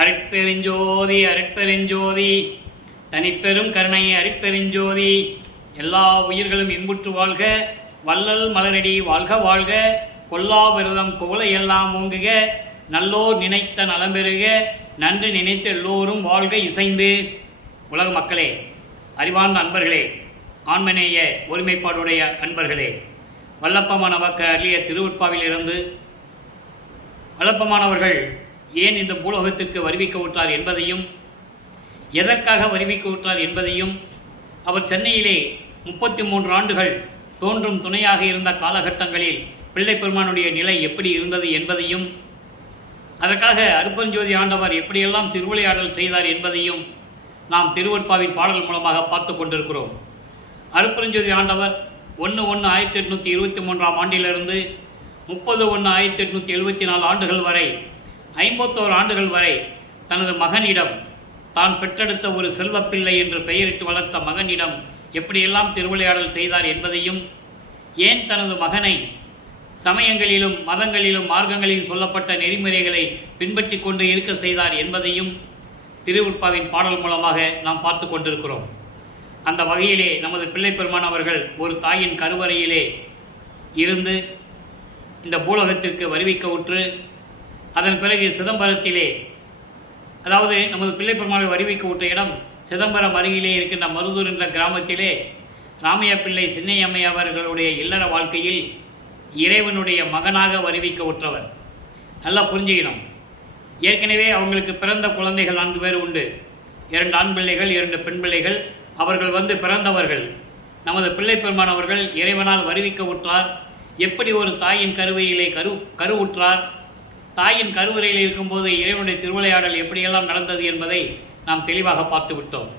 அருட்பெருஞ்சோதி அருட்பெருஞ்சோதி தனிப்பெரும் கருணை அருட்பெருஞ்சோதி. எல்லா உயிர்களும் இன்புற்று வாழ்க, வள்ளல் மலரடி வாழ்க வாழ்க, கொல்லா விரதம் குவளையெல்லாம் ஓங்குக, நல்லோர் நினைத்த நலம்பெறுக, நன்று நினைத்த எல்லோரும் வாழ்க இசைந்து. உலக மக்களே, அறிவார்ந்த அன்பர்களே, ஆன்மநேய ஒருமைப்பாடுடைய அன்பர்களே, வல்லப்பமானவக்க அள்ளிய திருவுட்பாவிலிருந்து வல்லப்பமானவர்கள் ஏன் இந்த பூலோகத்திற்கு வருவிக்க விட்டார் என்பதையும், எதற்காக வருவிக்க விட்டார் என்பதையும், அவர் சென்னையிலே 33 ஆண்டுகள் தோன்றும் துணையாக இருந்த காலகட்டங்களில் பிள்ளை பெருமானுடைய நிலை எப்படி இருந்தது என்பதையும், அதற்காக அருட்பெருஞ்சோதி ஆண்டவர் எப்படியெல்லாம் திருவிளையாடல் செய்தார் என்பதையும் நாம் திருவட்பாவின் பாடல் மூலமாக பார்த்து கொண்டிருக்கிறோம். அருட்பெருஞ்சோதி ஆண்டவர் 1/1/1823 ஆண்டிலிருந்து 30/1/1874 ஆண்டுகள் வரை 51 ஆண்டுகள் வரை தனது மகனிடம், தான் பெற்றெடுத்த ஒரு செல்வப்பிள்ளை என்று பெயரிட்டு வளர்த்த மகனிடம் எப்படியெல்லாம் திருவிளையாடல் செய்தார் என்பதையும், ஏன் தனது மகனை சமயங்களிலும் மதங்களிலும் மார்க்கங்களிலும் சொல்லப்பட்ட நெறிமுறைகளை பின்பற்றி கொண்டு இருக்க செய்தார் என்பதையும் திருவுட்பாவின் பாடல் மூலமாக நாம் பார்த்து கொண்டிருக்கிறோம். அந்த வகையிலே நமது பிள்ளை பெருமான் அவர்கள் ஒரு தாயின் கருவறையிலே இருந்து இந்த பூலோகத்திற்கு வருவிக்க உற்று, அதன் பிறகு சிதம்பரத்திலே, அதாவது நமது பிள்ளை பெருமானை வருவிக்க விட்ட இடம் சிதம்பரம் அருகிலே இருக்கின்ற மருதூர் என்ற கிராமத்திலே ராமையா பிள்ளை சின்னையம்மை அவர்களுடைய இல்லற வாழ்க்கையில் இறைவனுடைய மகனாக வருவிக்க உற்றவர். நல்லா புரிஞ்சுக்கணும். ஏற்கனவே அவங்களுக்கு பிறந்த குழந்தைகள் 4 பேர் உண்டு. 2 ஆண் பிள்ளைகள், 2 பெண் பிள்ளைகள். அவர்கள் பிறந்தவர்கள். நமது பிள்ளை பெருமான் அவர்கள் இறைவனால் வருவிக்க உற்றார். எப்படி ஒரு தாயின் கருவையிலே கருவுற்றார், தாயின் கருவறையில் இருக்கும்போது இறைவனுடைய திருவிளையாடல் எப்படியெல்லாம் நடந்தது என்பதை நாம் தெளிவாக பார்த்து விட்டோம்.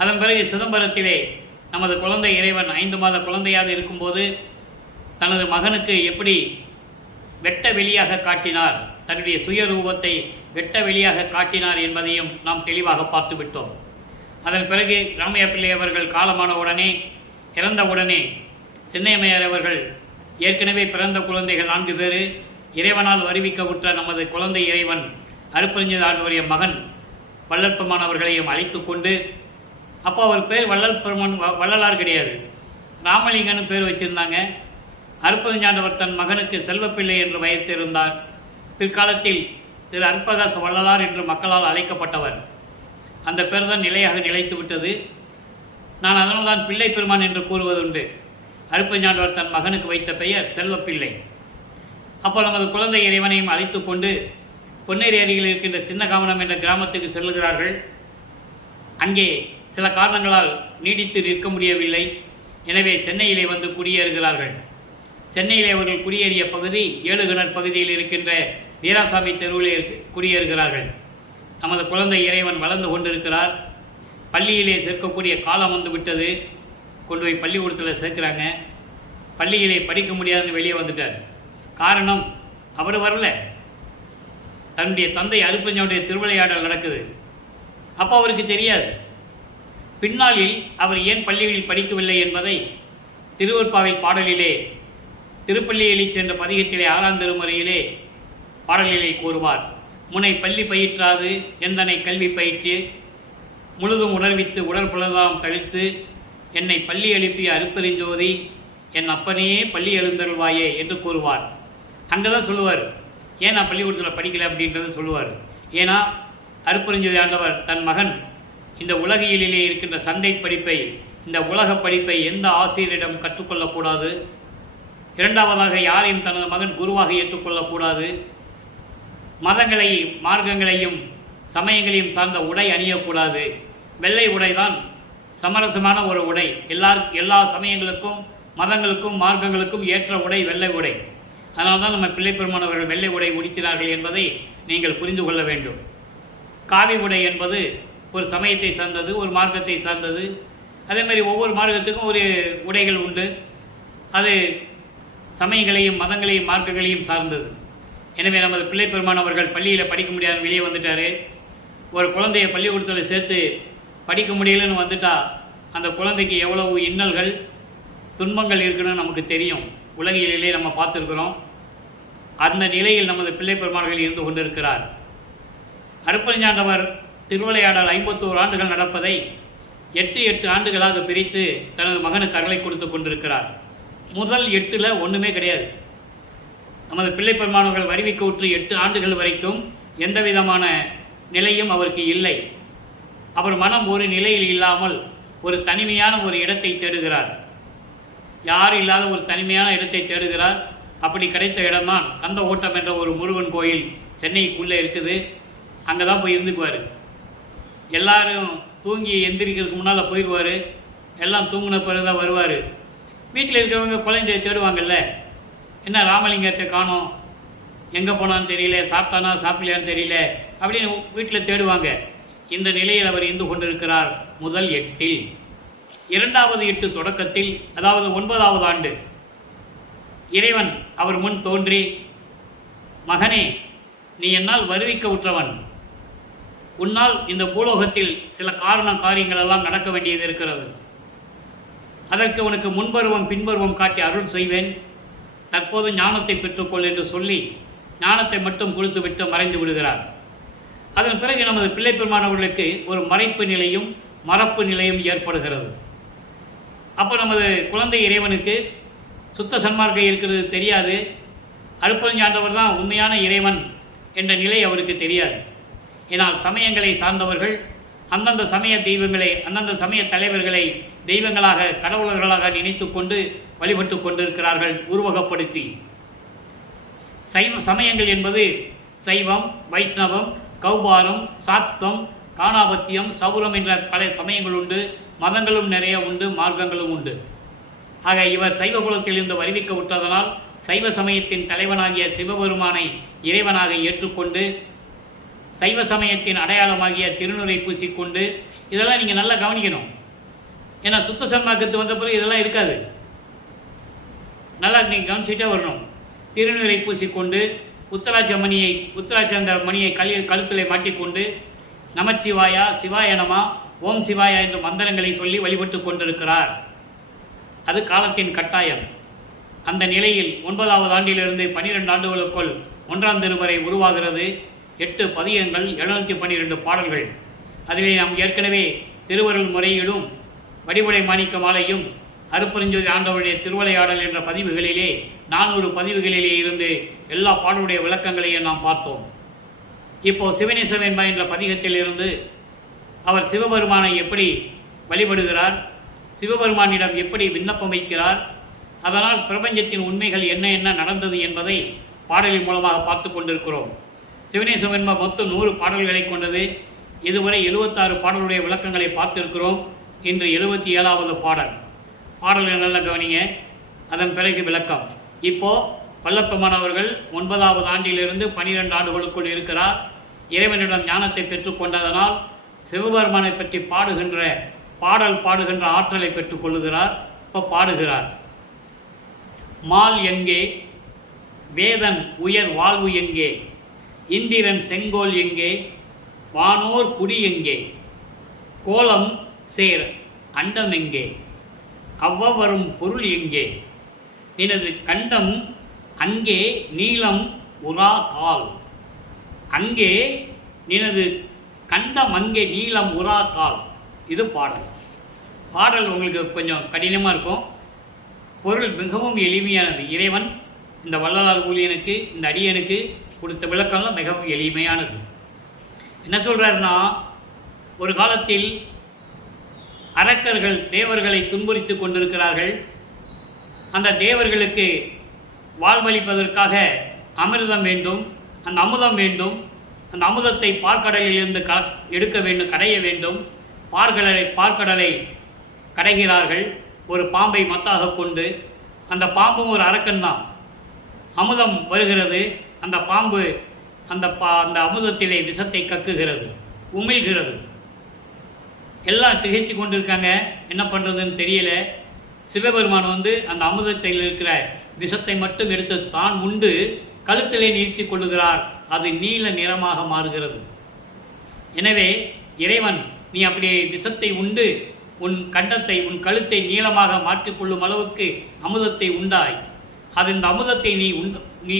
அதன் பிறகு சிதம்பரத்திலே நமது குழந்தை இறைவன் 5 மாத குழந்தையாக இருக்கும்போது தனது மகனுக்கு எப்படி வெட்ட வெளியாக காட்டினார், தன்னுடைய சுயரூபத்தை வெட்ட வெளியாக காட்டினார் என்பதையும் நாம் தெளிவாக பார்த்து விட்டோம். அதன் பிறகு ராமையா பிள்ளை அவர்கள் காலமான உடனே, இறந்த உடனே சின்னையம்மையார் அவர்கள் ஏற்கனவே பிறந்த குழந்தைகள் 4 பேர் இறைவனால் வருவிக்க உற்ற நமது குழந்தை இறைவன் அருட்பெருஞ்சோதி ஆண்டவருடைய மகன் வள்ளல் பெருமான் அவர்களையும் அழைத்து கொண்டு, அப்போ அவர் பேர் வள்ளல் பெருமான், வள்ளலார் கிடையாது, ராமலிங்கன்னு பேர் வச்சுருந்தாங்க. அருட்பெருஞ்சாண்டவர் தன் மகனுக்கு செல்வப்பிள்ளை என்று வைத்திருந்தார். பிற்காலத்தில் திரு அருட்பிரகாச வள்ளலார் என்று மக்களால் அழைக்கப்பட்டவர். அந்த பேர் தான் நிலையாக நிலைத்து விட்டது. நான் அதனால் தான் பிள்ளை பெருமான் என்று கூறுவதுண்டு. அருட்பெருஞ்சாண்டவர் தன் மகனுக்கு வைத்த பெயர் செல்வப்பிள்ளை. அப்போ நமது குழந்தை இறைவனையும் அழைத்து கொண்டு பொன்னேரி அருகில் இருக்கின்ற சின்னகாமனம் என்ற கிராமத்துக்கு செல்லுகிறார்கள். அங்கே சில காரணங்களால் நீடித்து நிற்க முடியவில்லை. எனவே சென்னையிலே வந்து குடியேறுகிறார்கள். சென்னையிலே அவர்கள் குடியேறிய பகுதி ஏழுகிணர் பகுதியில் இருக்கின்ற வீராசாமி தெருவில் குடியேறுகிறார்கள். நமது குழந்தை இறைவன் வளர்ந்து கொண்டிருக்கிறார். பள்ளியிலே சேர்க்கக்கூடிய காலம் வந்து விட்டது. கொண்டு போய் பள்ளிக்கூடத்தில் சேர்க்குறாங்க. பள்ளியிலே படிக்க முடியாதுன்னு வெளியே வந்துட்டார். காரணம், அவர் வரல, தன்னுடைய தந்தை அருட்பெருஞ்சோதியுடைய திருவிளையாடல் நடக்குது. அப்போ அவருக்கு தெரியாது. பின்னாளில் அவர் ஏன் பள்ளிகளில் படிக்கவில்லை என்பதை திருவட்பாவை பாடலிலே, திருப்பள்ளியிலே சென்ற பதிகத்திலே 6ஆம் திருமுறையிலே பாடலிலே கூறுவார். முனை பள்ளி பயிற்றாது எந்தனை கல்வி பயிற்று முழுதும் உணர்வித்து உடல் புலதாம் தளித்து என்னை பள்ளி எழுப்பிய அருட்பெருஞ்சோதி என் அப்பனே பள்ளி எழுந்தருள்வாயே என்று கூறுவார். அங்கே தான் சொல்லுவார், ஏன் நான் பள்ளிக்கூடத்தில் படிக்கலை அப்படின்றத சொல்லுவார். ஏன்னா அருட்பெருஞ்சோதி ஆண்டவர் தன் மகன் இந்த உலகியலிலே இருக்கின்ற சண்டை படிப்பை, இந்த உலக படிப்பை எந்த ஆசிரியரிடம் கற்றுக்கொள்ளக்கூடாது. இரண்டாவதாக யாரையும் தனது மகன் குருவாக ஏற்றுக்கொள்ளக்கூடாது. மதங்களையும் மார்க்கங்களையும் சமயங்களையும் சார்ந்த உடை அணியக்கூடாது. வெள்ளை உடை தான் சமரசமான ஒரு உடை. எல்லா சமயங்களுக்கும் மதங்களுக்கும் மார்க்கங்களுக்கும் ஏற்ற உடை வெள்ளை உடை. அதனால தான் நம்ம பிள்ளை பெருமான் அவர்கள் வெள்ளை உடை உடுத்தினார்கள் என்பதை நீங்கள் புரிந்து கொள்ள வேண்டும். காவி உடை என்பது ஒரு சமயத்தை சார்ந்தது, ஒரு மார்க்கத்தை சார்ந்தது. அதேமாதிரி ஒவ்வொரு மார்க்கத்துக்கும் ஒரு உடைகள் உண்டு. அது சமயங்களையும் மதங்களையும் மார்க்கங்களையும் சார்ந்தது. எனவே நமது பிள்ளை பெருமான் அவர்கள் பள்ளியில் படிக்க முடியாத வெளியே வந்துட்டார். ஒரு குழந்தைய பள்ளிக்கூடத்தில் சேர்த்து படிக்க முடியலன்னு வந்துட்டா அந்த குழந்தைக்கு எவ்வளவு இன்னல்கள் துன்பங்கள் இருக்குன்னு நமக்கு தெரியும். உலகிலே நம்ம பார்த்துருக்குறோம். அந்த நிலையில் நமது பிள்ளை பெருமான்கள் இருந்து கொண்டிருக்கிறார். அருப்பஞ்சாண்டவர் திருவிளையாடல் 51 ஆண்டுகள் நடப்பதை 8 ஆண்டுகளாக பிரித்து தனது மகனுக்கு அருளை கொடுத்து கொண்டிருக்கிறார். முதல் 8ல் ஒன்றுமே கிடையாது. நமது பிள்ளை பெருமானவர்கள் வருவிக்க உற்று 8 ஆண்டுகள் வரைக்கும் எந்த விதமான நிலையும் அவருக்கு இல்லை. அவர் மனம் ஒரு நிலையில் இல்லாமல் ஒரு தனிமையான ஒரு இடத்தை தேடுகிறார். யாரும் இல்லாத ஒரு தனிமையான இடத்தை தேடுகிறார். அப்படி கிடைத்த இடம்தான் கந்த ஓட்டம் என்ற ஒரு முருகன் கோயில் சென்னைக்குள்ளே இருக்குது. அங்கே தான் போய் இருந்துக்குவார். எல்லாரும் தூங்கி எந்திரிக்கிறதுக்கு முன்னால் போயிடுவார். எல்லாம் தூங்கின பிறகு தான் வருவார். வீட்டில் இருக்கிறவங்க குழந்தைய தேடுவாங்கல்ல, என்ன ராமலிங்கத்தை காணோம், எங்கே போனான்னு தெரியல, சாப்பிட்டானா சாப்பிடலையான்னு தெரியல அப்படின்னு வீட்டில் தேடுவாங்க. இந்த நிலையில் அவர் இருந்து கொண்டிருக்கிறார். முதல் 8ல் 2வது 8 தொடக்கத்தில், அதாவது 9வது ஆண்டு, இறைவன் அவர் முன் தோன்றி, மகனே, நீ என்னால் வருவிக்க உற்றவன். உன்னால் இந்த பூலோகத்தில் சில காரியங்கள் எல்லாம் நடக்க வேண்டியது இருக்கிறது. அதற்கு உனக்கு முன்பருவம் பின்பருவம் காட்டி அருள் செய்வேன். தற்போது ஞானத்தை பெற்றுக்கொள் என்று சொல்லி ஞானத்தை மட்டும் கொடுத்துவிட்டு மறைந்து விடுகிறார். அதன் பிறகு நமது பிள்ளை பெருமானவர்களுக்கு ஒரு மறைப்பு நிலையும் மறப்பு நிலையும் ஏற்படுகிறது. அப்போ நமது குழந்தை இறைவனுக்கு சுத்த சன்மார்க்கம் இருக்கிறது தெரியாது. அருப்பஞ்சாண்டவர் தான் உண்மையான இறைவன் என்ற நிலை அவருக்கு தெரியாது. ஏனால் சமயங்களை சார்ந்தவர்கள் அந்தந்த சமய தெய்வங்களை, அந்தந்த சமய தலைவர்களை தெய்வங்களாக, கடவுளர்களாக நினைத்து கொண்டு வழிபட்டு கொண்டிருக்கிறார்கள் உருவகப்படுத்தி. சமயங்கள் என்பது சைவம், வைஷ்ணவம், கௌபாரம், சாக்தம், காணாபத்தியம், சௌரம் என்ற பல சமயங்கள் உண்டு. மதங்களும் நிறைய உண்டு, மார்க்கங்களும் உண்டு. ஆக இவர் சைவ குலத்திலிருந்து வருவிக்க விட்டதனால் சைவ சமயத்தின் தலைவனாகிய சிவபெருமானை இறைவனாக ஏற்றுக்கொண்டு சைவ சமயத்தின் அடையாளமாகிய திருநுரை பூசிக்கொண்டு, இதெல்லாம் நீங்கள் நல்லா கவனிக்கணும். ஏன்னா சுத்த சன்மார்க்கத்து வந்த பிறகு இதெல்லாம் இருக்காது. நல்லா நீங்கள் கவனிச்சுட்டே வரணும். திருநுரை பூசிக்கொண்டு உத்தராட்ச மணியை கழுத்திலே மாட்டிக்கொண்டு நமச்சிவாயா, சிவாய நமா, ஓம் சிவாயா என்ற மந்திரங்களை சொல்லி வழிபட்டு கொண்டிருக்கிறார். அது காலத்தின் கட்டாயம். அந்த நிலையில் 9வது ஆண்டிலிருந்து 12 ஆண்டுகளுக்குள் 1ஆம் திருமுறை உருவாகிறது. 8 பதிகங்கள், 712 பாடல்கள். அதிலே நாம் ஏற்கனவே திருவருள் முறையிலும் வடிவுடை மாணிக்க மாலையும் அருப்பெருஞ்சோதி ஆண்டவருடைய திருவிளையாடல் என்ற பதிவுகளிலே 400 பதிவுகளிலே இருந்து எல்லா பாடலுடைய விளக்கங்களையும் நாம் பார்த்தோம். இப்போ சிவனேச வெண்பா என்ற பதிகத்தில் இருந்து அவர் சிவபெருமானை எப்படி வழிபடுகிறார், சிவபெருமானிடம் எப்படி விண்ணப்பம் வைக்கிறார், அதனால் பிரபஞ்சத்தின் உண்மைகள் என்ன என்ன நடந்தது என்பதை பாடலின் மூலமாக பார்த்து கொண்டிருக்கிறோம். சிவனேச வெண்பா மொத்தம் 100 பாடல்களை கொண்டது. இதுவரை 76 பாடலுடைய விளக்கங்களை பார்த்திருக்கிறோம். இன்று 77வது பாடல். பாடல்கள் நல்ல கவனிங்க, அதன் பிறகு விளக்கம். இப்போது வல்லப்பெருமானவர்கள் 9வது ஆண்டிலிருந்து 12 ஆண்டுகளுக்குள் இருக்கிறார். இறைவனிடம் ஞானத்தை பெற்றுக்கொண்டதனால் சிவபெருமானை பற்றி பாடுகின்ற ஆற்றலை பெற்றுக்கொள்ளுகிறார். இப்போ பாடுகிறார். மால் எங்கே, வேதன் உயர் வாழ்வு எங்கே, இந்திரன் செங்கோல் எங்கே, வானோர் குடி எங்கே, கோலம் சேர் அண்டம் எங்கே, அவ்வவரும் பொருள் எங்கே, எனது கண்டம் அங்கே நீளம் உரா கால், அங்கே நினது கண்டம் அங்கே நீளம் உரா கால். இது பாடல் உங்களுக்கு கொஞ்சம் கடினமாக இருக்கும். பொருள் மிகவும் எளிமையானது. இறைவன் இந்த வள்ளலார் ஊழியனுக்கு, இந்த அடியனுக்கு கொடுத்த விளக்கம்லாம் மிகவும் எளிமையானது. என்ன சொல்கிறாருன்னா, ஒரு காலத்தில் அரக்கர்கள் தேவர்களை துன்புறுத்தி கொண்டிருக்கிறார்கள். அந்த தேவர்களுக்கு வாழ்வளிப்பதற்காக அமிர்தம் வேண்டும், அந்த அமுதம் வேண்டும். அந்த அமுதத்தை பார்க்கடலிலிருந்து எடுக்க வேண்டும், கடைய வேண்டும். பார்க்கடலை கடைகிறார்கள் ஒரு பாம்பை மத்தாக கொண்டு. அந்த பாம்பும் ஒரு அரக்கன் தான். அமுதம் வருகிறது. அந்த பாம்பு அந்த அமுதத்திலே விஷத்தை கக்குகிறது, உமிழ்கிறது. எல்லாம் திகைத்து கொண்டிருக்காங்க, என்ன பண்ணுறதுன்னு தெரியல. சிவபெருமான் அந்த அமுதத்தில் இருக்கிற விஷத்தை மட்டும் எடுத்து தான் உண்டு கழுத்திலே நிறுத்தி கொள்ளுகிறார். அது நீல நிறமாக மாறுகிறது. எனவே இறைவன், நீ அப்படி விஷத்தை உண்டு உன் கண்டத்தை, உன் கழுத்தை நீளமாக மாற்றிக்கொள்ளும் அளவுக்கு அமுதத்தை உண்டாய். அது இந்த அமுதத்தை நீ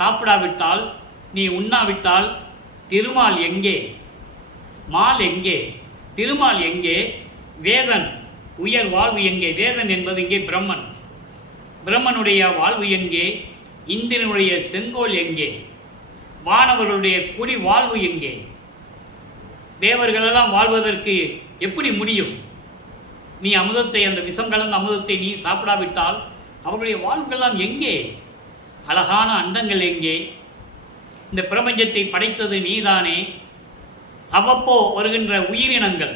சாப்பிடாவிட்டால், நீ உண்ணாவிட்டால் திருமால் எங்கே? மால் எங்கே? திருமால் எங்கே? வேதன் உயர் வாழ்வு எங்கே? வேதன் என்பது இங்கே பிரம்மன். பிரம்மனுடைய வாழ்வு எங்கே? இந்திரனுடைய செங்கோல் எங்கே? வானவர்களுடைய குடி வாழ்வு எங்கே? தேவர்களெல்லாம் வாழ்வதற்கு எப்படி முடியும்? நீ அமுதத்தை, அந்த விஷம் கலந்த அமுதத்தை நீ சாப்பிடாவிட்டால் அவர்களுடைய வாழ்வுகள்லாம் எங்கே? அழகான அண்டங்கள் எங்கே? இந்த பிரபஞ்சத்தை படைத்தது நீதானே. அவ்வப்போ வருகின்ற உயிரினங்கள்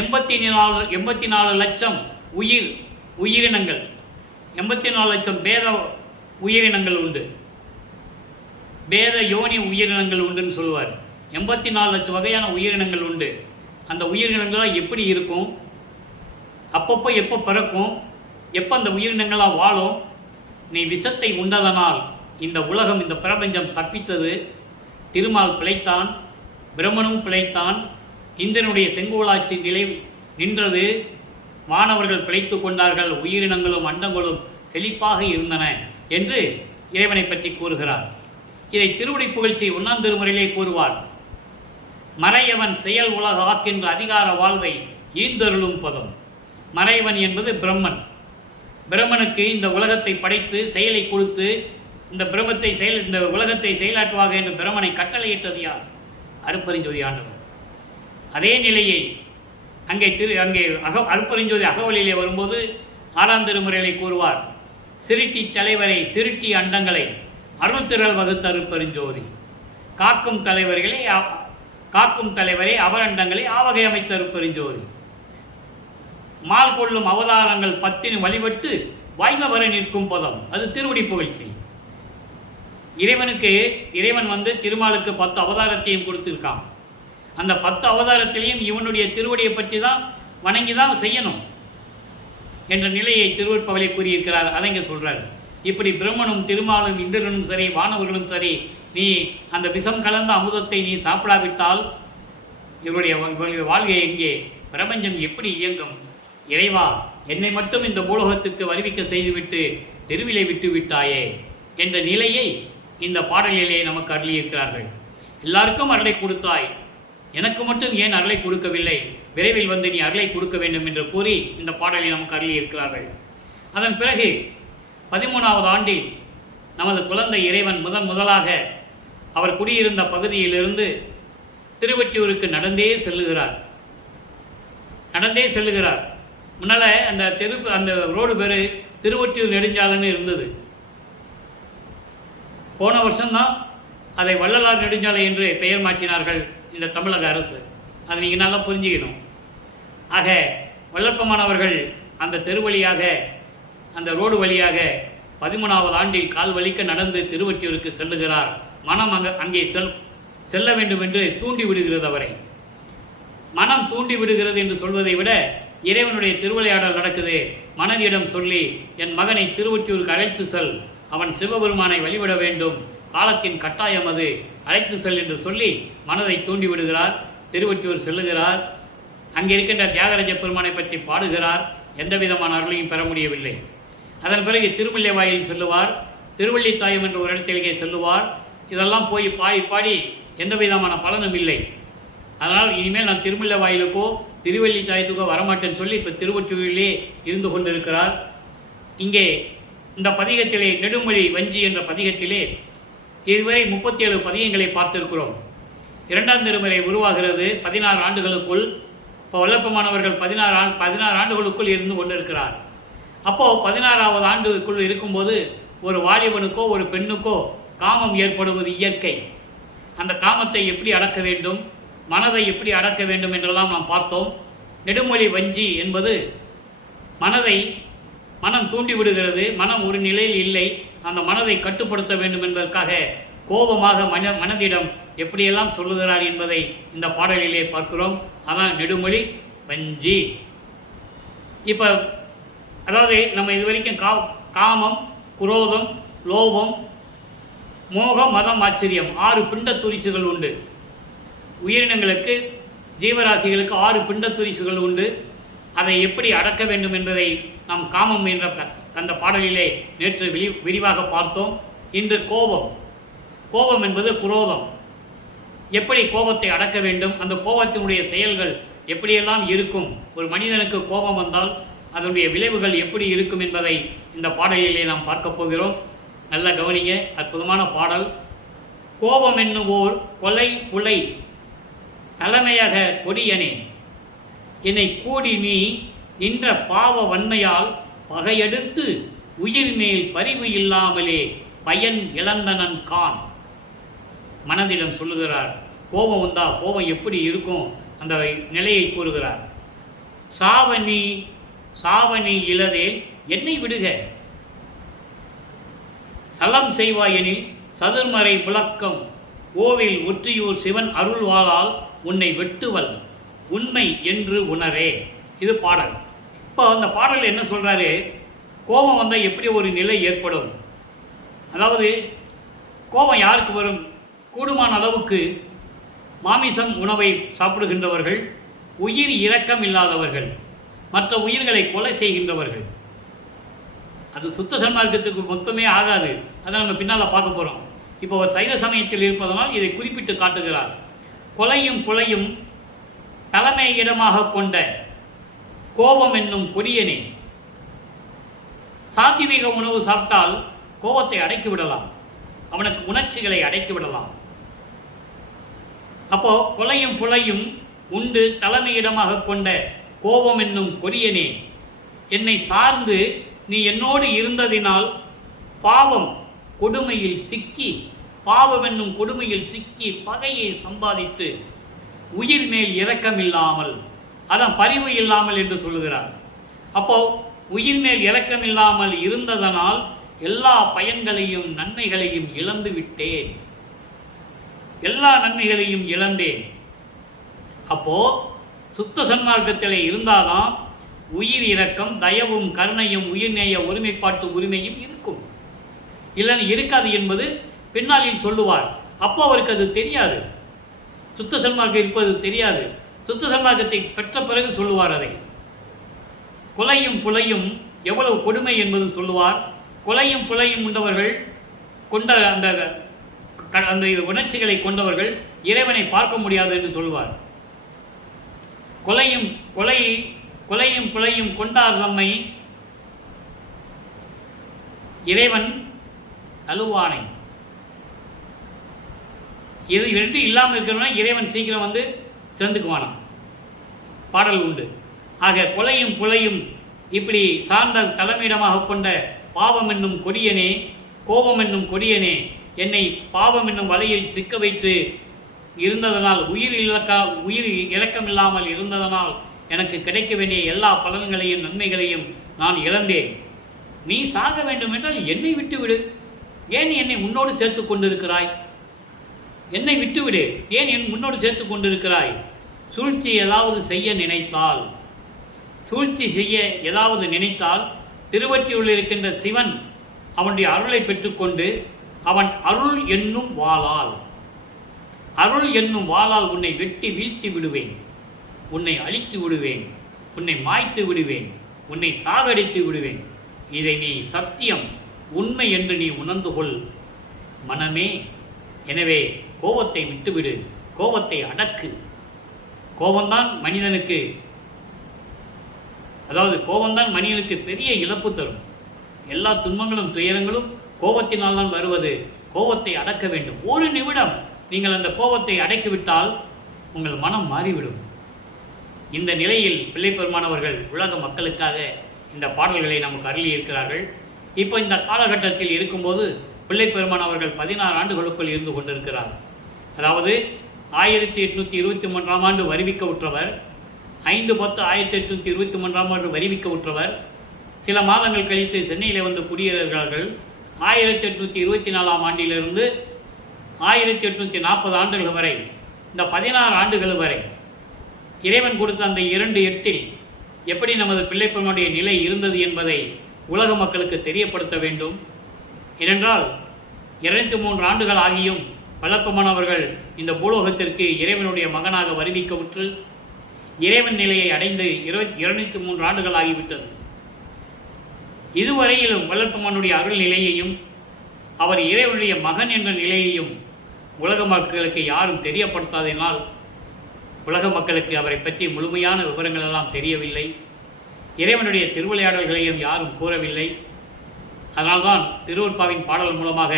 84 லட்சம் உயிரினங்கள், 84 லட்சம் பேத உயிரினங்கள் உண்டு, பேத யோனி உயிரினங்கள் உண்டுன்னு சொல்லுவார். 84 லட்சம் வகையான உயிரினங்கள் உண்டு. அந்த உயிரினங்கள்லாம் எப்படி இருக்கும்? அப்பப்போ எப்போ பிறக்கும்? எப்போ அந்த உயிரினங்களாக வாழும்? நீ விஷத்தை உண்டதனால் இந்த உலகம், இந்த பிரபஞ்சம் தப்பித்தது. திருமால் பிழைத்தான், பிரம்மனும் பிழைத்தான், இந்திரனுடைய செங்கோலாட்சி நிலை நின்றது, வானவர்கள் பிழைத்து கொண்டார்கள், உயிரினங்களும் அண்டங்களும் செழிப்பாக இருந்தன என்று இறைவனை பற்றி கூறுகிறார். இதை திருவடி புகழ்ச்சி 1ஆம் திருமுறையிலே கூறுவார். மறையவன் செயல் உலக ஆக்கின்ற அதிகார வாழ்வை ஈந்தருளும் பதம். மறைவன் என்பது பிரம்மன். பிரம்மனுக்கு இந்த உலகத்தை படைத்து செயலை கொடுத்து இந்த உலகத்தை செயலாற்றுவாக என்று பிரம்மனை கட்டளையிட்டது யார்? அருட்பெருஞ்சோதி ஆண்டவர். அதே நிலையை அங்கே அருட்பெருஞ்சோதி அகவலிலே வரும்போது 6ஆம் திருமுறைகளை கூறுவார். சிருட்டி தலைவரை சிருட்டி அண்டங்களை அருள் திரள் வகுத்த அருட்பெருஞ்சோதி. காக்கும் தலைவரை அவர் அண்டங்களை ஆவகை அமைத்த அருட்பெருஞ்சோதி. மால் கொள்ளும் அவதாரங்கள் 10 வழிபட்டு வாய்மை வர நிற்கும் பதம். அது திருவடி புகழ்ச்சி. இறைவன் திருமாலுக்கு 10 அவதாரத்தையும் கொடுத்துருக்கான். அந்த 10 அவதாரத்திலையும் இவனுடைய திருவடியை பற்றி தான் வணங்கி தான் செய்யணும் என்ற நிலையை திருவருட்பவளை கூறியிருக்கிறார். அதை இங்கே சொல்கிறார். இப்படி பிரம்மனும் திருமாலும் இந்திரனும் சரி, வானவர்களும் சரி, நீ அந்த விஷம் கலந்த அமுதத்தை நீ சாப்பிடாவிட்டால் இவருடைய வாழ்க்கை எங்கே? பிரபஞ்சம் எப்படி இயங்கும்? இறைவா, என்னை மட்டும் இந்த பூலோகத்துக்கு வருவிக்க செய்துவிட்டு தெருவிலே விட்டு விட்டாயே என்ற நிலையை இந்த பாடலிலே நமக்கு அருளியிருக்கிறார்கள். எல்லாருக்கும் அருளை கொடுத்தாய், எனக்கு மட்டும் ஏன் அருளை கொடுக்கவில்லை? விரைவில் வந்து நீ அருளை கொடுக்க வேண்டும் என்று கூறி இந்த பாடலை நமக்கு அருளியிருக்கிறார்கள். அதன் பிறகு 13ஆவது ஆண்டில் நமது குழந்தை இறைவன் முதலாக அவர் குடியிருந்த பகுதியிலிருந்து திருவொற்றியூருக்கு நடந்தே செல்லுகிறார். முன்னால் அந்த ரோடு பேர் திருவொற்றியூர் நெடுஞ்சாலைன்னு இருந்தது. போன வருஷம்தான் அதை வள்ளலார் நெடுஞ்சாலை என்று பெயர் மாற்றினார்கள் இந்த தமிழக அரசு. அதை நீங்கள் நல்லா புரிஞ்சுக்கணும். ஆக வல்லற்பமானவர்கள் அந்த தெரு வழியாக, அந்த ரோடு வழியாக 13ஆவது ஆண்டில் கால் வலிக்க நடந்து திருவொற்றியூருக்கு செல்லுகிறார். மனம் அங்கே செல்ல வேண்டும் என்று தூண்டி விடுகிறது அவரை. மனம் தூண்டி விடுகிறது என்று சொல்வதை விட இறைவனுடைய திருவிளையாடல் நடக்குது. மனதிடம் சொல்லி, என் மகனை திருவொற்றியூருக்கு அழைத்து செல், அவன் சிவபெருமானை வழிபட வேண்டும், காலத்தின் கட்டாயம் அது, அழைத்து செல் என்று சொல்லி மனதை தூண்டி விடுகிறார். திருவொற்றியூர் செல்லுகிறார். அங்கே இருக்கின்ற தியாகராஜ பெருமானை பற்றி பாடுகிறார். எந்த விதமான அருளையும் பெற முடியவில்லை. அதன் பிறகு திருமல்லை வாயில் செல்லுவார். திருவள்ளித்தாயம் என்ற ஒரு இடத்திலேயே செல்லுவார். இதெல்லாம் போய் பாடி எந்த விதமான பலனும் இல்லை. அதனால் இனிமேல் நான் திருமல்லை வாயிலுக்கோ திருவள்ளித்தாயத்துக்கோ வரமாட்டேன்னு சொல்லி இப்போ திருவொற்றியூரிலே இருந்து கொண்டிருக்கிறார். இங்கே இந்த பதிகத்திலே நெடுமொழி வஞ்சி என்ற பதிகத்திலே இதுவரை 37 பதிகங்களை பார்த்திருக்கிறோம். 2ஆம் திருமுறை உருவாகிறது 16 ஆண்டுகளுக்குள். இப்போ வல்லப்பமானவர்கள் 16 ஆண்டுகளுக்குள் இருந்து கொண்டிருக்கிறார். அப்போது 16ஆவது ஆண்டுக்குள் இருக்கும்போது ஒரு வாலிபனுக்கோ ஒரு பெண்ணுக்கோ காமம் ஏற்படுவது இயற்கை. அந்த காமத்தை எப்படி அடக்க வேண்டும், மனதை எப்படி அடக்க வேண்டும் என்றெல்லாம் நாம் பார்த்தோம். நெடுமொழி வஞ்சி என்பது மனம் தூண்டி விடுகிறது. மனம் ஒரு நிலையில் இல்லை. அந்த மனதை கட்டுப்படுத்த வேண்டும் என்பதற்காக கோபமாக மனதிடம் எப்படியெல்லாம் சொல்லுகிறார் என்பதை இந்த பாடலிலே பார்க்கிறோம். அதான் நெடுமொழி வஞ்சி. இப்போ அதாவது நம்ம இது வரைக்கும் காமம், குரோதம், லோபம், மோகம், மதம், ஆச்சரியம் 6 பிண்ட துரிசுகள் உண்டு. உயிரினங்களுக்கு, ஜீவராசிகளுக்கு 6 பிண்ட துரிசுகள் உண்டு. அதை எப்படி அடக்க வேண்டும் என்பதை நாம் காமம் என்ற அந்த பாடலிலே நேற்று விரிவாக பார்த்தோம். இன்று கோபம் என்பது குரோதம். எப்படி கோபத்தை அடக்க வேண்டும், அந்த கோபத்தினுடைய செயல்கள் எப்படியெல்லாம் இருக்கும், ஒரு மனிதனுக்கு கோபம் வந்தால் அதனுடைய விளைவுகள் எப்படி இருக்கும் என்பதை இந்த பாடலிலே நாம் பார்க்க போகிறோம். நல்ல கவனிங்க, அற்புதமான பாடல். கோபம் என்னுவோர் கொலை புலை தலைமையாக கொடியனே, என்னை கூடி நீ நின்ற பாவ வன்மையால் பகையெடுத்து உயிர் மேல் பரிவு இல்லாமலே பயன் இழந்தனன் கான். மனதிடம் சொல்லுகிறார். கோபம் வந்தா கோபம் எப்படி இருக்கும் அந்த நிலையை கூறுகிறார். சாவணி இளதேல் என்னை விடுக, சலம் செய்வாயெனில் சதுர்மறை விளக்கம் கோவில் ஒற்றியூர் சிவன் அருள்வாளால் உன்னை வெட்டுவல் உண்மை என்று உணரே. இது பாடல். இப்போ அந்த பாடலில் என்ன சொல்கிறாரு, கோபம் வந்தால் எப்படி ஒரு நிலை ஏற்படும், அதாவது கோபம் யாருக்கு வரும், கூடுமான அளவுக்கு மாமிசம் உணவை சாப்பிடுகின்றவர்கள், உயிர் இரக்கம் இல்லாதவர்கள், மற்ற உயிர்களை கொலை செய்கின்றவர்கள். அது சுத்த சன்மார்க்கத்துக்கு மொத்தமே ஆகாது. அதை நம்ம பின்னால் பார்க்க போகிறோம். இப்போ ஒரு சைவ சமயத்தில் இருப்பதனால் இதை குறிப்பிட்டு காட்டுகிறார். கொலையும் புலையும் தலைமை இடமாக கொண்ட கோபம் என்னும் கொடியனே, சாத்வீக உணவு சாப்பிட்டால் கோபத்தை அடக்கி விடலாம், அவனுக்கு உணர்ச்சிகளை அடக்கி விடலாம். அப்போ கொலையும் புலையும் உண்டு தலைமையிடமாக கொண்ட கோபம் என்னும் கொடியனே, என்னை சார்ந்து நீ என்னோடு இருந்ததினால் பாவம் கொடுமையில் சிக்கி, பாவம் என்னும் கொடுமையில் சிக்கி பகையை சம்பாதித்து உயிர் மேல் இரக்கம் இல்லாமல், அதான் பரிவு இல்லாமல் என்று சொல்லுகிறார். அப்போ உயிர் மேல் இரக்கம் இல்லாமல் இருந்ததனால் எல்லா பயன்களையும் நன்மைகளையும் இழந்து விட்டேன், எல்லா நன்மைகளையும் இழந்தேன். அப்போ சுத்த சன்மார்க்கத்தில் இருந்தால்தான் உயிர் இரக்கம், தயவும், கருணையும், உயிர்நேய ஒருமைப்பாட்டு உரிமையும் இருக்கும். இல்லைன்னு இருக்காது என்பது பின்னாளில் சொல்லுவார். அப்போ அவருக்கு அது தெரியாது, சுத்த சன்மார்க்கம் இருப்பது தெரியாது. சுத்த சன்மார்க்கத்தை பெற்ற பிறகு சொல்லுவார் அதை. கொலையும் புலையும் எவ்வளவு கொடுமை என்பது சொல்லுவார். கொலையும் புலையும் உண்டவர்கள் கொண்ட அந்த அந்த உணர்ச்சிகளை கொண்டவர்கள் இறைவனை பார்க்க முடியாது என்று சொல்லுவார். கொலையும் புலையும் கொண்டார் நம்மை இறைவன் தழுவானை. இது ரெண்டு இல்லாமல் இருக்கணும்னா இறைவன் சீக்கிரம் வந்து சேர்ந்துக்குவானாம். பாடல் உண்டு. ஆக கொலையும் புலையும் இப்படி சார்ந்த தலைமையிடமாக கொண்ட பாவம் என்னும் கொடியனே, கோபம் என்னும் கொடியனே, என்னை பாவம் என்னும் வலையில் சிக்க வைத்து இருந்ததனால், உயிர் இலக்கம் இல்லாமல் இருந்ததனால் எனக்கு கிடைக்க வேண்டிய எல்லா பலன்களையும் நன்மைகளையும் நான் இழந்தேன். நீ சாக வேண்டும் என்றால் என்னை விட்டுவிடு, ஏன் என்னை உன்னோடு சேர்த்து கொண்டிருக்கிறாய், என்னை விட்டுவிடு, ஏன் என் முன்னோடு சேர்த்து கொண்டிருக்கிறாய். சூழ்ச்சி ஏதாவது செய்ய நினைத்தால், திருவற்றியுள்ள இருக்கின்ற சிவன் அவனுடைய அருளை பெற்றுக்கொண்டு அவன் அருள் என்னும் வாளால் உன்னை வெட்டி வீழ்த்தி விடுவேன், உன்னை அழித்து விடுவேன், உன்னை மாய்த்து விடுவேன், உன்னை சாகடித்து விடுவேன். இதை நீ சத்தியம் உண்மை என்று நீ உணர்ந்து கொள் மனமே. எனவே கோபத்தை விட்டுவிடு, கோபத்தை அடக்கு. கோபம்தான் மனிதனுக்கு பெரிய இழப்பு தரும். எல்லா துன்பங்களும் துயரங்களும் கோபத்தினால் தான் வருவது. கோபத்தை அடக்க வேண்டும். ஒரு நிமிடம் நீங்கள் அந்த கோபத்தை அடக்கிவிட்டால் உங்கள் மனம் மாறிவிடும். இந்த நிலையில் பிள்ளைப்பெருமானவர்கள் உலக மக்களுக்காக இந்த பாடல்களை நமக்கு அருளி இருக்கிறார்கள். இப்போ இந்த காலகட்டத்தில் இருக்கும்போது பிள்ளைப்பெருமானவர்கள் 16 ஆண்டுகளுக்குள் இருந்து கொண்டிருக்கிறார். அதாவது 1823ஆம் ஆண்டு வருவிக்க உற்றவர், 5/10/1823ஆம் ஆண்டு வருவிக்க உற்றவர். சில மாதங்கள் கழித்து சென்னையில் வந்து குடியேறுகிறார்கள். 1824ஆம் ஆண்டிலிருந்து 1840 ஆண்டுகள் வரை, இந்த 16 ஆண்டுகள் வரை இறைவன் கொடுத்த அந்த 2/8 எப்படி நமது பிள்ளைப்பெருமானுடைய நிலை இருந்தது என்பதை உலக மக்களுக்கு தெரியப்படுத்த வேண்டும். ஏனென்றால் 203 ஆண்டுகள் ஆகியும் வல்லப்பமானவர்கள் இந்த பூலோகத்திற்கு இறைவனுடைய மகனாக வருவிக்கவுற்று இறைவன் நிலையை அடைந்து 203 ஆண்டுகள் ஆகிவிட்டது. இதுவரையிலும் வல்லப்பமானுடைய அருள் நிலையையும் அவர் இறைவனுடைய மகன் என்ற நிலையையும் உலக மக்களுக்கு யாரும் தெரியப்படுத்தாததினால் உலக மக்களுக்கு அவரை பற்றி முழுமையான விவரங்கள் எல்லாம் தெரியவில்லை. இறைவனுடைய திருவிளையாடல்களையும் யாரும் கூறவில்லை. அதனால்தான் திருவருட்பாவின் பாடல் மூலமாக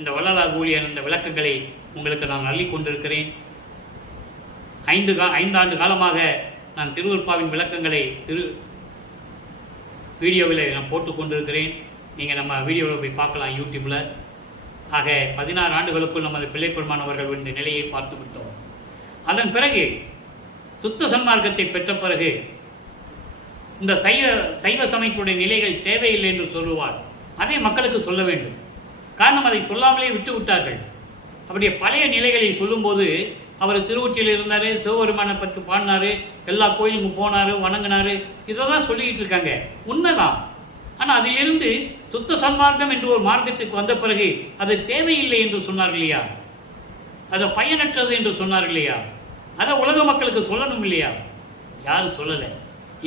இந்த வள்ளலார் ஊழியர் இந்த விளக்கங்களை உங்களுக்கு நான் அள்ளி கொண்டிருக்கிறேன். 5 ஆண்டு காலமாக நான் திருவருட்பாவின் விளக்கங்களை வீடியோவில் நான் போட்டு கொண்டிருக்கிறேன். நீங்கள் நம்ம வீடியோவில் போய் பார்க்கலாம் யூடியூப்பில். ஆக 16 ஆண்டுகளுக்குள் நமது பிள்ளைப்பெருமானவர்கள் இந்த நிலையை பார்த்து விட்டோம். அதன் பிறகு சுத்த சன்மார்க்கத்தை பெற்ற பிறகு இந்த சைவ சமயத்துடைய நிலைகள் தேவையில்லை என்று சொல்லுவார். அதை மக்களுக்கு சொல்ல வேண்டும். காரணம், அதை சொல்லாமலே விட்டு விட்டார்கள். அப்படியே பழைய நிலைகளை சொல்லும்போது அவர் திருவொற்றியில் இருந்தார், சிவபெருமானை பற்றி பாடினார், எல்லா கோயிலுக்கும் போனார், வணங்கினார், இதை தான் சொல்லிக்கிட்டு இருக்காங்க. உண்மைதான். ஆனால் அதிலிருந்து சுத்த சன்மார்க்கம் என்று ஒரு மார்க்கத்துக்கு வந்த பிறகு அது தேவையில்லை என்று சொன்னார்கள் இல்லையா? அதை பயனற்றது என்று சொன்னார்கள் இல்லையா? அதை உலக மக்களுக்கு சொல்லணும் இல்லையா? யாரும் சொல்லலை.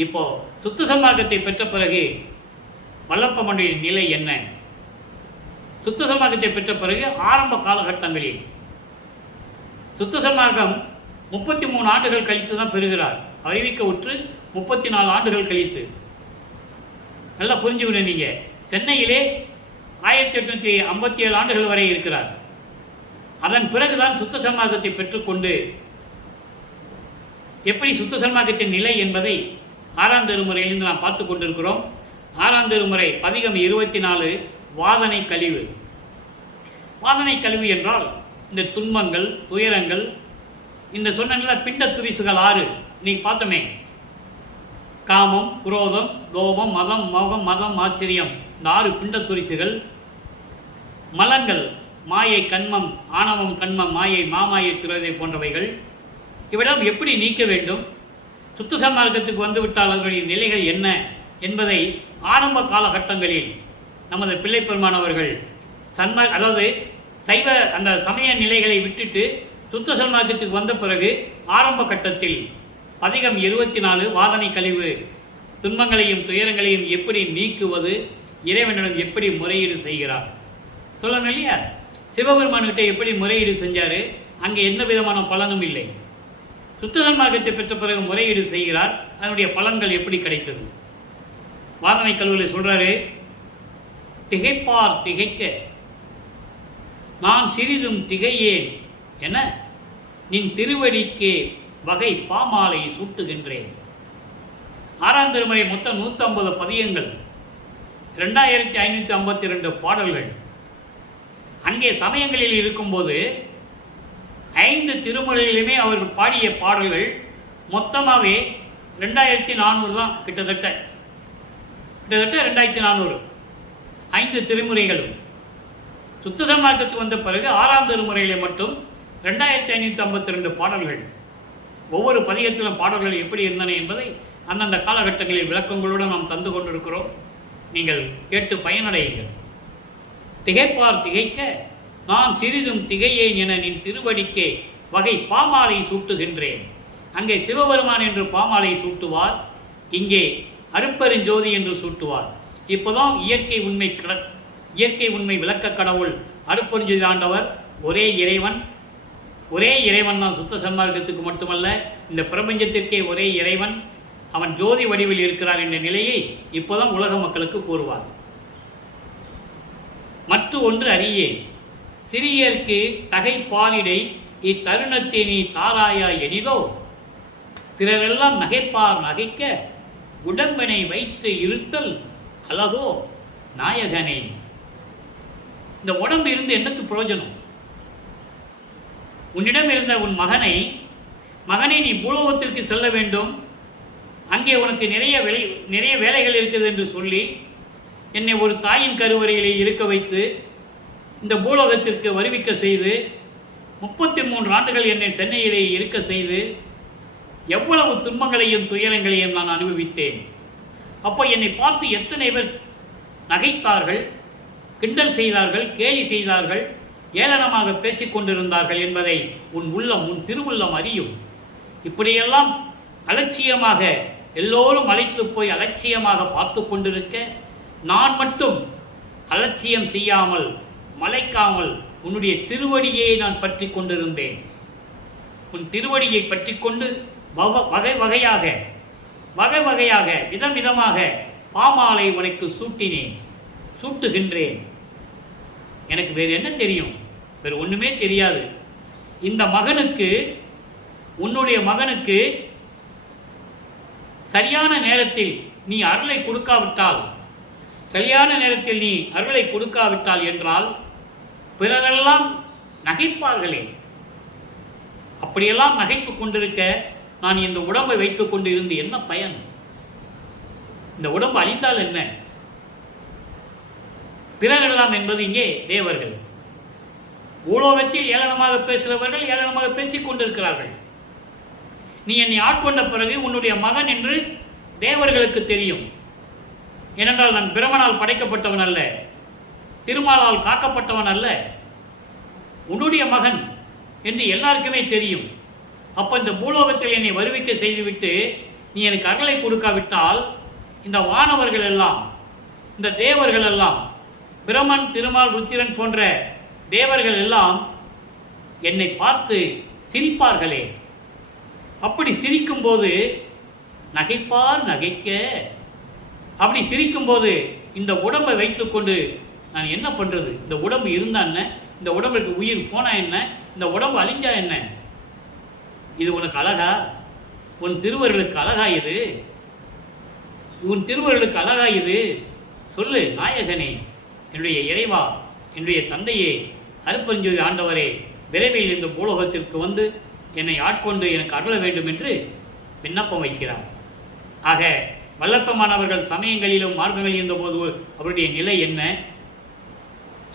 இப்போ சுத்த சன்மார்க்கத்தை பெற்ற பிறகு வல்லப்பமனுடைய நிலை என்ன? சுத்த சன்மார்க்கத்தை பெற்ற பிறகு ஆரம்ப காலகட்டங்களில் சுத்த சன்மார்க்கம் 33 ஆண்டுகள் கழித்து தான் பெறுகிறார். அறிவிக்க உற்று 34 ஆண்டுகள் கழித்து. நல்லா புரிஞ்சுக்கணும். நீங்கள் சென்னையிலே 1857 ஆண்டுகள் வரை இருக்கிறார். அதன் பிறகுதான் சுத்த சன்மார்க்கத்தை பெற்றுக்கொண்டு எப்படி சுத்த சன்மார்க்கத்தின் நிலை என்பதை 6ஆம் திருமுறையிலிருந்து நாம் பார்த்து கொண்டிருக்கிறோம். 6ஆம் திருமுறை பதிகம் 24 வாதனை கழிவு. வாதனை கழிவு என்றால் இந்த துன்பங்கள், துயரங்கள், இந்த சொன்ன பிண்ட துரிசுகள் 6 இன்னைக்கு பார்த்தோமே. காமம், குரோதம், லோபம், மதம், மோகம், மதம், ஆச்சரியம், இந்த 6 பிண்ட துரிசுகள். மலங்கள், மாயை, கண்மம், ஆணவம், கண்மம், மாயை, மாமாயை, துறதை போன்றவைகள். இவையெல்லாம் எப்படி நீக்க வேண்டும்? சுத்த சன்மார்க்கத்துக்கு வந்துவிட்டால் அவர்களுடைய நிலைகள் என்ன என்பதை ஆரம்ப காலகட்டங்களில் நமது பிள்ளைப்பெருமானவர்கள் அதாவது சைவ அந்த சமய நிலைகளை விட்டுட்டு சுத்த சன்மார்க்கத்துக்கு வந்த பிறகு ஆரம்ப கட்டத்தில் பதிகம் 24 வாதனை கழிவு, துன்பங்களையும் துயரங்களையும் எப்படி நீக்குவது, இறைவனிடம் எப்படி முறையீடு செய்கிறார் சொல்லணும் இல்லையா? சிவபெருமான்கிட்ட எப்படி முறையீடு செஞ்சார், அங்கே எந்த விதமான பலனும் இல்லை. சுத்த சன்மார்க்கத்தை பெற்ற பிறகு முறையீடு செய்கிறார், அதனுடைய பலன்கள் எப்படி கிடைத்தது? வாதனை கழிவுகளை சொல்றாரு, திகைப்பார் திகைக்க நான் சிறிதும் திகையேன் என நின் திருவடிக்கே வகை பாமாலை சூட்டுகின்றேன். 6ஆம் திருமுறை மொத்தம் 150 பதியங்கள், 2552 பாடல்கள். அங்கே சமயங்களில் இருக்கும்போது 5 திருமுறையிலுமே அவர்கள் பாடிய பாடல்கள் மொத்தமாகவே 2400 தான். கிட்டத்தட்ட 2400 5 திருமுறைகளும். சுத்த சன்மார்க்கத்துக்கு வந்த பிறகு 6ஆம் திருமுறையிலே மட்டும் 2552 பாடல்கள். ஒவ்வொரு பதிகத்திலும் பாடல்கள் எப்படி இருந்தன என்பதை அந்தந்த காலகட்டங்களில் விளக்கங்களோடு நாம் தந்து கொண்டிருக்கிறோம். நீங்கள் கேட்டு பயனடையுங்கள். திகைப்பார் திகைக்க நான் சிறிதும் திகையேன் என நின் திருவடிக்கே வகை பாமாலை சூட்டுகின்றேன். அங்கே சிவபெருமான் என்று பாமாலை சூட்டுவார், இங்கே அருப்பெருஞ்சோதி என்று சூட்டுவார். இப்போதான் இயற்கை உண்மை விளக்க கடவுள் அருப்பெருஞ்சோதி ஆண்டவர் ஒரே இறைவன் தான். சுத்த சன்மார்க்கத்துக்கு மட்டுமல்ல, இந்த பிரபஞ்சத்திற்கே ஒரே இறைவன், அவன் ஜோதி வடிவில் இருக்கிறார் என்ற நிலையை இப்போதான் உலக மக்களுக்கு கூறுவார். மற்ற ஒன்று அறியே சிறியர்க்கு தகை பாலிடை இத்தருணத்தை நீ தாராயா எனிலோ பிறரெல்லாம் நகைப்பார் நகைக்க உடம்பினை வைத்து இருத்தல் அழகோ நாயகனே. இந்த உடம்பு இருந்து என்னத்து பிரயோஜனம்? உன்னிடம் இருந்த உன் மகனை நீ பூலோகத்திற்கு செல்ல வேண்டும், அங்கே உனக்கு நிறைய வேலைகள் இருக்குது என்று சொல்லி என்னை ஒரு தாயின் கருவறையிலே இருக்க வைத்து இந்த பூலோகத்திற்கு வருவிக்க செய்து 33 ஆண்டுகள் என்னை சென்னையிலே இருக்க செய்து எவ்வளவு துன்பங்களையும் துயரங்களையும் நான் அனுபவித்தேன். அப்போ என்னை பார்த்து எத்தனை பேர் நகைத்தார்கள், கிண்டல் செய்தார்கள், கேலி செய்தார்கள், ஏளனமாக பேசிக்கொண்டிருந்தார்கள் என்பதை உன் திருவுள்ளம் அறியும். இப்படியெல்லாம் அலட்சியமாக எல்லோரும் அழைத்து போய் அலட்சியமாக பார்த்து கொண்டிருக்க நான் மட்டும் அலட்சியம் செய்யாமல் மலைக்காமல் உன்னுடைய திருவடியை நான் பற்றி கொண்டிருந்தேன். உன் திருவடியை பற்றி கொண்டு வகை வகையாக விதம் விதமாக பாமாலை உனக்கு சூட்டுகின்றேன். எனக்கு வேறு என்ன தெரியும்? வேறு ஒன்றுமே தெரியாது. இந்த மகனுக்கு, உன்னுடைய மகனுக்கு சரியான நேரத்தில் நீ அருளை கொடுக்காவிட்டால் என்றால் பிறரெல்லாம் நகைப்பார்களே. அப்படியெல்லாம் நகைத்து கொண்டிருக்க நான் இந்த உடம்பை வைத்துக் கொண்டு இருந்து என்ன பயன்? இந்த உடம்பு அழிந்தால் என்ன? பிறரெல்லாம் என்பது இங்கே தேவர்கள். பூலோகத்தில் ஏளனமாக பேசுகிறவர்கள் ஏளனமாக பேசிக் கொண்டிருக்கிறார்கள். நீ என்னை ஆட்கொண்ட பிறகு உன்னுடைய மகன் என்று தேவர்களுக்கு தெரியும். ஏனென்றால் நான் பிரமனால் படைக்கப்பட்டவன் அல்ல, திருமாலால் காக்கப்பட்டவன் அல்ல, உன்னுடைய மகன் என்று எல்லாருக்குமே தெரியும். அப்போ இந்த பூலோகத்தில் என்னை வருவிக்க செய்துவிட்டு நீ எனக்கு அருளை கொடுக்காவிட்டால் இந்த வானவர்கள் எல்லாம், இந்த தேவர்கள் எல்லாம், பிரமன், திருமால், ருத்திரன் போன்ற தேவர்கள் எல்லாம் என்னை பார்த்து சிரிப்பார்களே. அப்படி சிரிக்கும்போது நகைக்க, அப்படி சிரிக்கும்போது இந்த உடம்பை வைத்துக்கொண்டு நான் என்ன பண்ணுறது? இந்த உடம்பு இருந்தா என்ன? இந்த உடம்புக்கு உயிர் போனா என்ன? இந்த உடம்பு அழிஞ்சா என்ன? இது உனக்கு அழகா? உன் திருவர்களுக்கு அழகா இது? உன் திருவர்களுக்கு அழகா இது? சொல்லு நாயகனே, என்னுடைய இறைவா, என்னுடைய தந்தையே, அருப்பெருஞ்சோதி ஆண்டவரே, விரைவில் இந்த பூலோகத்திற்கு வந்து என்னை ஆட்கொண்டு எனக்கு அருள வேண்டும் என்று விண்ணப்பம் வைக்கிறார். ஆக வல்லப்பமானவர்கள் சமயங்களிலும் மார்க்கங்களில் இருந்தபோது அவருடைய நிலை என்ன?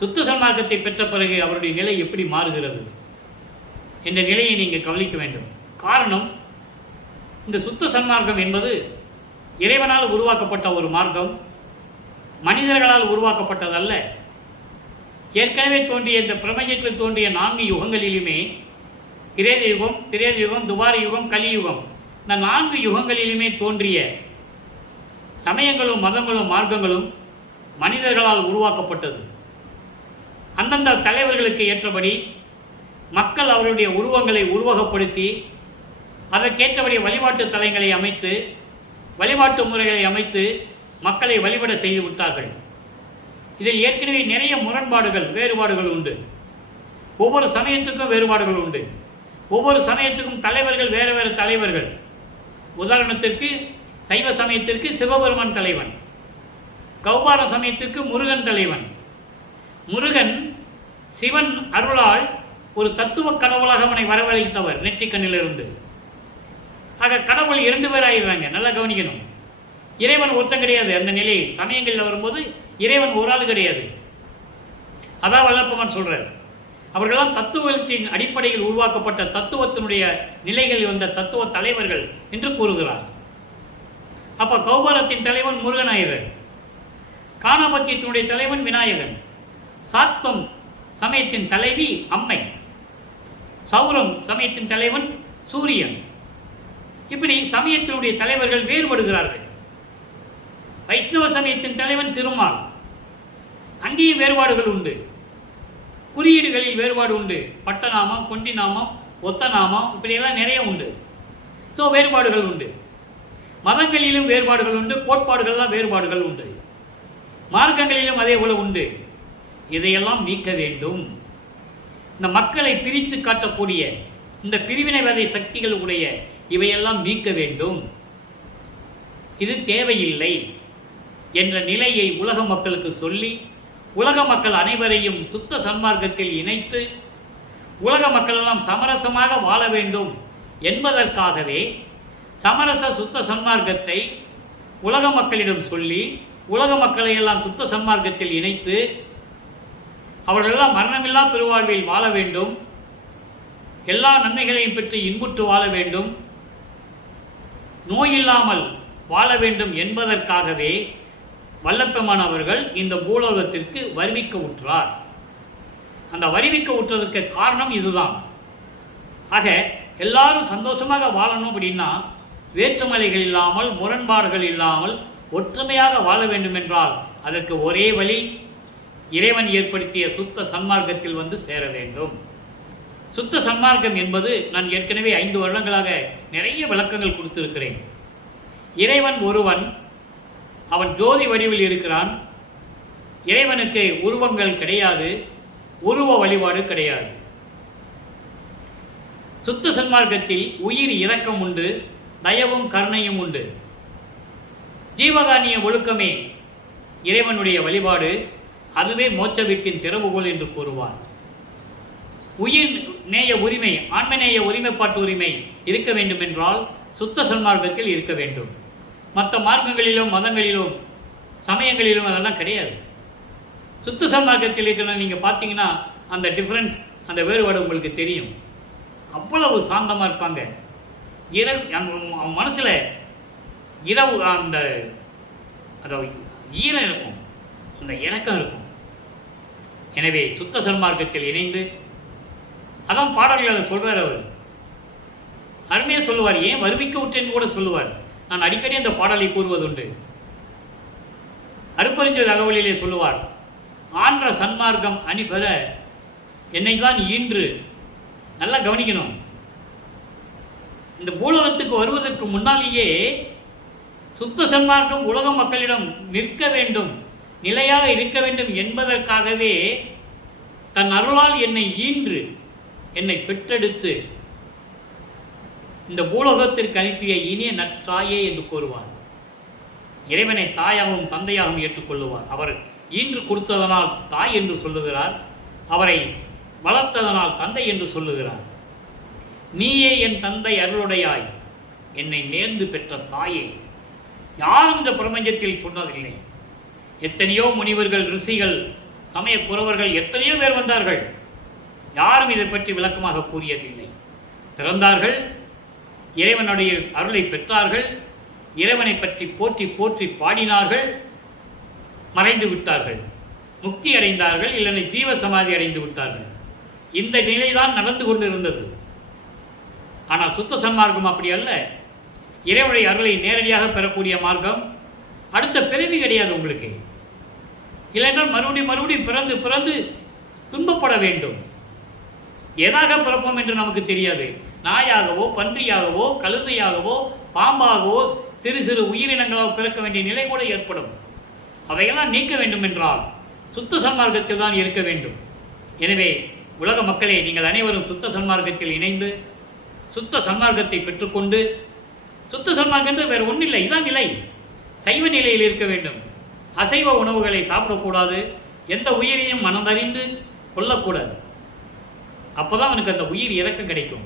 சுத்த சன்மார்க்கத்தை பெற்ற பிறகு அவருடைய நிலை எப்படி மாறுகிறது என்ற நிலையை நீங்கள் கவனிக்க வேண்டும். காரணம், இந்த சுத்த சன்மார்க்கம் என்பது இறைவனால் உருவாக்கப்பட்ட ஒரு மார்க்கம், மனிதர்களால் உருவாக்கப்பட்டதல்ல. ஏற்கனவே தோன்றிய இந்த பிரபஞ்சத்தில் தோன்றிய 4 யுகங்களிலுமே, கிரேத யுகம், திரேத யுகம், துவார யுகம், கலியுகம், இந்த 4 யுகங்களிலுமே தோன்றிய சமயங்களும் மதங்களும் மார்க்கங்களும் மனிதர்களால் உருவாக்கப்பட்டது. அந்தந்த தலைவர்களுக்கு ஏற்றபடி மக்கள் அவர்களுடைய உருவங்களை உருவகப்படுத்தி அதற்கேற்றபடி வழிபாட்டு தலங்களை அமைத்து, வழிபாட்டு முறைகளை அமைத்து மக்களை வழிபட செய்து விட்டார்கள். இதில் ஏற்கனவே நிறைய முரண்பாடுகள், வேறுபாடுகள் உண்டு. ஒவ்வொரு சமயத்துக்கும் வேறுபாடுகள் உண்டு. ஒவ்வொரு சமயத்துக்கும் தலைவர்கள் வேறு வேறு தலைவர்கள். உதாரணத்திற்கு சைவ சமயத்திற்கு சிவபெருமான் தலைவன், கௌபார சமயத்திற்கு முருகன் தலைவன். முருகன் சிவன் அருளால் ஒரு தத்துவ கடவுளாக அவனை வரவழைத்தவர் நெற்றிக்கண்ணிலிருந்து. ஆக கடவுள் 2 பேர் ஆயிடுறாங்க. நல்லா கவனிக்கணும். இறைவன் ஒருத்தன் கிடையாது. அந்த நிலையில் சமயங்களில் வரும்போது இறைவன் ஒரு ஆள் கிடையாது. அதான் வல்லப்பமான் சொல்றார். அவர்களெல்லாம் தத்துவத்தின் அடிப்படையில் உருவாக்கப்பட்ட தத்துவத்தினுடைய நிலைகளில் வந்த தத்துவ தலைவர்கள் என்று கூறுகிறார். அப்ப கௌபாரத்தின் தலைவன் முருகன் ஆயிறார், காணாபத்தியத்தினுடைய தலைவன் விநாயகன், சாத்தம் சமயத்தின் தலைவி அம்மை, சௌரம் சமயத்தின் தலைவன் சூரியன். இப்படி சமயத்தினுடைய தலைவர்கள் வேறுபடுகிறார்கள். வைஷ்ணவ சமயத்தின் தலைவன் திருமால். அங்கேயும் வேறுபாடுகள் உண்டு. குறியீடுகளில் வேறுபாடு உண்டு. பட்டநாமம், கொண்டி நாமம், ஒத்த நாமம், இப்படியெல்லாம் நிறைய உண்டு. ஸோ வேறுபாடுகள் உண்டு. மதங்களிலும் வேறுபாடுகள் உண்டு. கோட்பாடுகள்லாம் வேறுபாடுகள் உண்டு. மார்க்கங்களிலும் அதே போல உண்டு. இதையெல்லாம் நீக்க வேண்டும். இந்த மக்களை பிரித்து காட்டக்கூடிய இந்த பிரிவினைவாத சக்திகள் உடைய இவையெல்லாம் நீக்க வேண்டும். இது தேவையில்லை என்ற நிலையை உலக மக்களுக்கு சொல்லி, உலக மக்கள் அனைவரையும் சுத்த சன்மார்க்கத்தில் இணைத்து உலக மக்கள் எல்லாம் சமரசமாக வாழ வேண்டும் என்பதற்காகவே சமரச சுத்த சன்மார்க்கத்தை உலக மக்களிடம் சொல்லி உலக மக்களை எல்லாம் சுத்த சன்மார்க்கத்தில் இணைத்து அவர்களெல்லாம் மரணமில்லா பெருவாழ்வில் வாழ வேண்டும், எல்லா நன்மைகளையும் பெற்று இன்புற்று வாழ வேண்டும், நோயில்லாமல் வாழ வேண்டும் என்பதற்காகவே வல்லப்பெருமான் அவர்கள் இந்த பூலோகத்திற்கு வருவிக்க உற்றார். அந்த வருவிக்க உற்றதற்கு காரணம் இதுதான். ஆக எல்லாரும் சந்தோஷமாக வாழணும் அப்படின்னா வேற்றுமலைகள் இல்லாமல், முரண்பாடுகள் இல்லாமல் ஒற்றுமையாக வாழ வேண்டும் என்றால் அதற்கு ஒரே வழி இறைவன் ஏற்படுத்திய சுத்த சன்மார்க்கத்தில் வந்து சேர வேண்டும். சுத்த சன்மார்க்கம் என்பது நான் ஏற்கனவே 5 வருடங்களாக நிறைய விளக்கங்கள் கொடுத்திருக்கிறேன். இறைவன் ஒருவன், அவன் ஜோதி வடிவில் இருக்கிறான். இறைவனுக்கு உருவங்கள் கிடையாது, உருவ வழிபாடு கிடையாது. சுத்த சன்மார்க்கத்தில் உயிர் இரக்கம் உண்டு, தயவும் கருணையும் உண்டு. ஜீவகானிய ஒழுக்கமே இறைவனுடைய வழிபாடு, அதுவே மோட்ச வீட்டின் திறவுகோல் என்று கூறுவார். உயிர் நேய உரிமை, ஆன்மநேய ஒருமைப்பாட்டு உரிமை இருக்க வேண்டும் என்றால் சுத்த சன்மார்க்கத்தில் இருக்க வேண்டும். மற்ற மார்க்கங்களிலும் மதங்களிலும் சமயங்களிலும் அதெல்லாம் கிடையாது. சுத்த சன்மார்க்கத்தில் இருக்கிற நீங்கள் பார்த்தீங்கன்னா அந்த டிஃப்ரென்ஸ், அந்த வேறுபாடு உங்களுக்கு தெரியும். அவ்வளவு சாந்தமாக இருப்பாங்க. மனசில் இரவு அந்த ஈரம் இருக்கும், அந்த இறக்கம் இருக்கும். எனவே சுத்த சன்மார்க்கத்தில் இணைந்து, அதான் பாடல்களை சொல்கிறார். அவர் அருமையாக சொல்லுவார். ஏன் வருவிக்க விட்டேன்னு கூட சொல்லுவார். நான் அடிக்கடி அந்த பாடலை கூறுவதுண்டு. அருப்பறிஞ்ச தகவலிலே சொல்லுவார், ஆன்ற சன்மார்க்கம் அணிபெற என்னை தான் ஈன்று. நல்லா கவனிக்கணும். இந்த பூலகத்துக்கு வருவதற்கு முன்னாலேயே சுத்த சன்மார்க்கம் உலக மக்களிடம் நிற்க வேண்டும், நிலையாக இருக்க வேண்டும் என்பதற்காகவே தன் அருளால் என்னை ஈன்று, என்னை பெற்றெடுத்து இந்த பூலோகத்திற்கு அனுப்பிய இனிய நற்றாயே என்று கூறுவார். இறைவனை தாயாகவும் தந்தையாகவும் ஏற்றுக்கொள்ளுவார். அவர் ஈன்று கொடுத்ததனால் தாய் என்று சொல்லுகிறார், அவரை வளர்த்ததனால் தந்தை என்று சொல்லுகிறார். நீயே என் தந்தை அருளுடையாய், என்னை நேர்ந்து பெற்ற தாயே. யாரும் இந்த பிரபஞ்சத்தில் சொன்னதில்லை. எத்தனையோ முனிவர்கள், ரிஷிகள், சமய குறவர்கள் எத்தனையோ பேர் வந்தார்கள். யாரும் இதை பற்றி விளக்கமாக கூறியதில்லை. பிறந்தார்கள், இறைவனுடைய அருளை பெற்றார்கள், இறைவனை பற்றி போற்றி போற்றி பாடினார்கள், மறைந்து விட்டார்கள், முக்தி அடைந்தார்கள், இல்லைன்னா ஜீவ சமாதி அடைந்து விட்டார்கள். இந்த நிலைதான் நடந்து கொண்டிருந்தது. ஆனால் சுத்த சன்மார்க்கம் அப்படி அல்ல. இறைவனுடைய அருளை நேரடியாக பெறக்கூடிய மார்க்கம். அடுத்த பிறவி கிடையாது உங்களுக்கு. இல்லைன்றால் மறுபடியும் பிறந்து பிறந்து துன்பப்பட வேண்டும். எதாக பிறப்போம் என்று நமக்கு தெரியாது. நாயாகவோ, பன்றியாகவோ, கழுதையாகவோ, பாம்பாகவோ, சிறு சிறு உயிரினங்களாக பிறக்க வேண்டிய நிலை கூட ஏற்படும். அவையெல்லாம் நீக்க வேண்டும் என்றால் சுத்த சன்மார்க்கத்தில் தான் இருக்க வேண்டும். எனவே உலக மக்களே, நீங்கள் அனைவரும் சுத்த சன்மார்க்கத்தில் இணைந்து சுத்த சன்மார்க்கத்தை பெற்றுக்கொண்டு, சுத்த சன்மார்க்கம் வேறு ஒன்றும் இல்லை, இதான் நிலை. சைவ நிலையில் இருக்க வேண்டும். அசைவ உணவுகளை சாப்பிடக்கூடாது. எந்த உயிரையும் மனதறிந்து கொள்ளக்கூடாது. அப்போதான் அவனுக்கு அந்த உயிர் இறக்கம் கிடைக்கும்,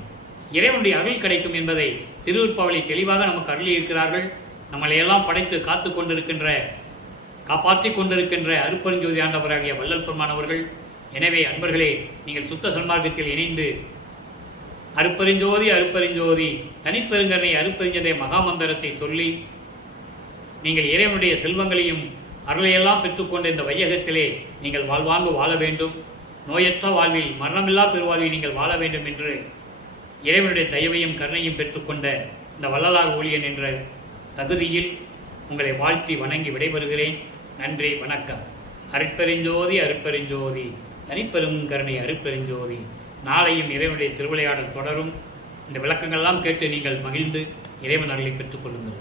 இறைவனுடைய அருள் கிடைக்கும் என்பதை திருவிற்பாவலை தெளிவாக நமக்கு அருளி இருக்கிறார்கள். நம்மளையெல்லாம் படைத்து காத்து கொண்டிருக்கின்ற, காப்பாற்றி கொண்டிருக்கின்ற அருப்பெருஞ்சோதி ஆண்டவராகிய வள்ளல் பெருமானவர்கள். எனவே அன்பர்களே, நீங்கள் சுத்த சன்மார்க்கத்தில் இணைந்து அருப்பெருஞ்சோதி அருப்பெருஞ்சோதி தனிப்பெருங்கனை அருப்பெருஞ்சனை மகாமந்திரத்தை சொல்லி நீங்கள் இறைவனுடைய செல்வங்களையும் அருளையெல்லாம் பெற்றுக்கொண்ட இந்த வையகத்திலே நீங்கள் வாழ்வாங்கு வாழ வேண்டும். நோயற்ற வாழ்வில், மரணமில்லா பெருவாழ்வில் நீங்கள் வாழ வேண்டும் என்று இறைவனுடைய தயவையும் கருணையும் பெற்றுக்கொண்ட இந்த வள்ளலார் ஊழியன் என்ற தகுதியில் உங்களை வாழ்த்தி வணங்கி விடைபெறுகிறேன். நன்றி, வணக்கம். அருட்பெருஞ்சோதி அருட்பெருஞ்சோதி தனிப்பெருங்கருணை அருட்பெருஞ்சோதி. நாளையும் இறைவனுடைய திருவிளையாடல் தொடரும். இந்த விளக்கங்கள்லாம் கேட்டு நீங்கள் மகிழ்ந்து இறைவன் அருளை பெற்றுக்கொள்ளுங்கள்.